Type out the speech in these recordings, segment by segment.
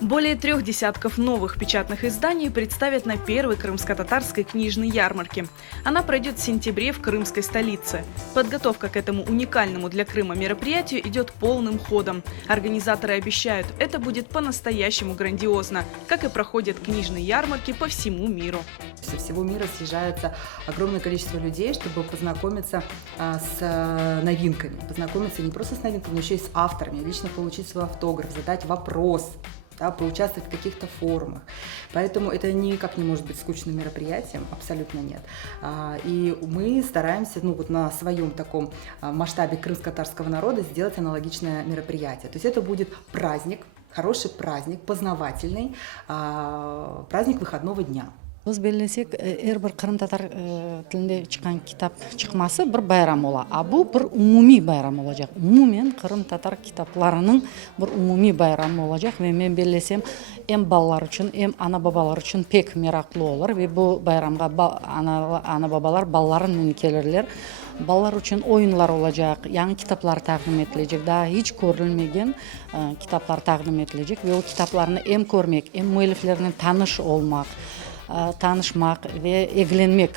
Более 3 десятков новых печатных изданий представят на первой крымско-татарской книжной ярмарке. Она пройдет в сентябре в крымской столице. Подготовка к этому уникальному для Крыма мероприятию идет полным ходом. Организаторы обещают, это будет по-настоящему грандиозно, как и проходят книжные ярмарки по всему миру. Со всего мира съезжается огромное количество людей, чтобы познакомиться с новинками. Познакомиться не просто с новинками, но еще и с авторами, лично получить свой автограф, задать вопрос, да, поучаствовать в каких-то форумах. Поэтому это никак не может быть скучным мероприятием, абсолютно нет. И мы стараемся на своем таком масштабе крымско-татарского народа сделать аналогичное мероприятие. То есть это будет праздник, хороший праздник, познавательный, праздник выходного дня. Biz belesek bir Kırım Tatar tilinde çıkan kitap çıkması bir bayram ola. Bu bir umumi bayram olacak. Umumen Kırım Tatar kitaplarının bir umumi bayramı olacak ve men belesem hem ballar için hem ana babalar için pek meraklı olur ve bu bayramga ana babalar balların önüne gelirler. Ballar için oyunlar olacak, yangi kitaplar takdim edilecek, daha hiç görülmegen kitaplar takdim edilecek ve o kitaplarını hem görmek, hem müelliflerine tanış olmak, tanışmak ve ilgilenmek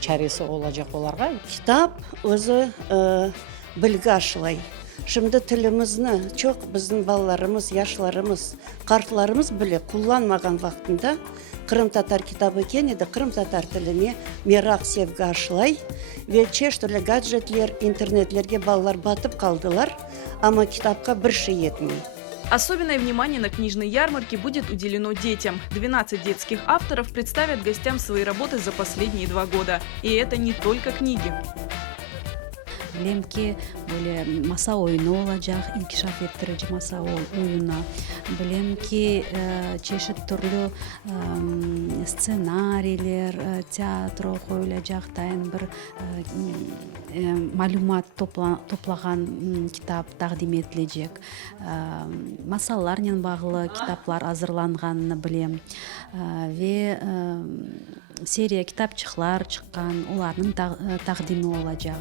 çaresi olacak onlara. Kitap özü bilgi aşılay. Şimdi tilimizni çok bizim ballarımız, yaşlarımız, kartlarımız bile kullanmagan vaktinde Kırım Tatar kitabı eken edi, Kırım Tatar tiline merak sevgi aşılay ve çeşit türlü gadjetler, internetlerge ballar batıp kaldılar ama kitapka bir şey yetmiyor. Особенное внимание на книжной ярмарке будет уделено детям. 12 детских авторов представят гостям свои работы за последние 2 года. И это не только книги. Bilem ki böyle masa oyunu olacak, inkişaf ettirici masa oyunu. Bilem ki çeşit türlü ssenariler, tiyatro koyulacak, dayan bir malumat toplagan kitap takdim edilecek. Masallarla bağlı kitaplar hazırlanganını bilem. Ve seriya kitapçıklar çıkan, onların takdimi olacak.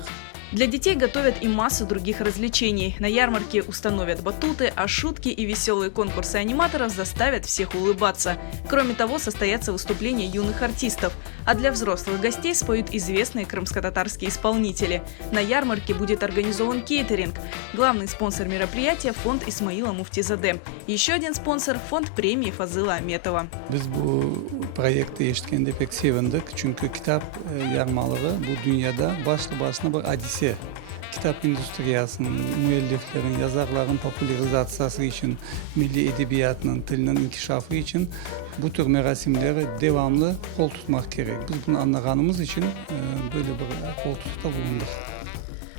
Для детей готовят и массу других развлечений. На ярмарке установят батуты, а шутки и веселые конкурсы аниматоров заставят всех улыбаться. Кроме того, состоятся выступления юных артистов. А для взрослых гостей споют известные крымско-татарские исполнители. На ярмарке будет организован кейтеринг. Главный спонсор мероприятия – фонд Исмаила Муфтизаде. Еще один спонсор – фонд премии Фазыла Аметова. Biz bu proyekte eşliğinde pek sevindik. Çünkü kitap yarmalığı bu dünyada başlı başına bir hadise. Kitap endüstriyasının, müelliflerin, yazarların popülerizasyonu için, milli edebiyatının, tilinin inkişafı için bu tür merasimlere devamlı kol tutmak gerek. Biz bunu anladığımız için böyle bir kol tutukta bulunduk.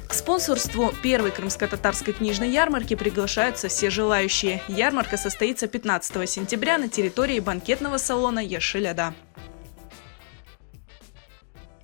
К спонсорству первой крымско-татарской книжной ярмарки приглашаются все желающие. Ярмарка состоится 15 сентября на территории банкетного салона Яшиль-Ада.